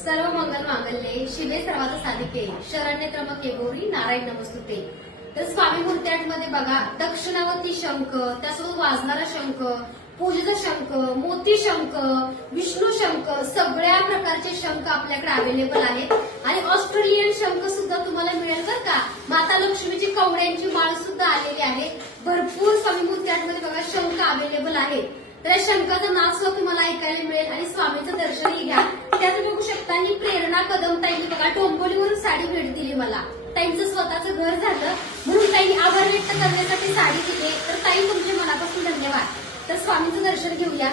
सर्व मंगल मांगल्ये शिवे सर्वात साधिके शरण्य त्र्यंबके गौरी नारायण नमस्तुते। तर स्वामी मूर्त्याट मध्ये बघा दक्षिणावती शंख, त्यासोबत वाजणारा शंख, पूजेचा शंख, मोती शंख, विष्णू शंख, सगळ्या प्रकारचे शंख आपल्याकडे अवेलेबल आहेत आणि ऑस्ट्रेलियन शंख सुद्धा तुम्हाला मिळेल बरं का। माता लक्ष्मीची कवड्यांची माळ सुद्धा आलेली आहे। भरपूर स्वामी मूर्त्याट मध्ये बघा शंख अवेलेबल आहे। तर या शंखाचा नाद सुद्धा तुम्हाला ऐकायला मिळेल आणि स्वामींचं दर्शनही घ्या। त्यात बघू शकता ही प्रेरणा कदम ताईंनी बघा डोंबिवलीवरून साडी भेट दिली मला। ताईंचं स्वतःचं घर झालं म्हणून ताईंनी आभार व्यक्त करण्यासाठी साडी दिली। तर ताई तुमचे मनापासून धन्यवाद। तर स्वामींचं दर्शन घेऊया।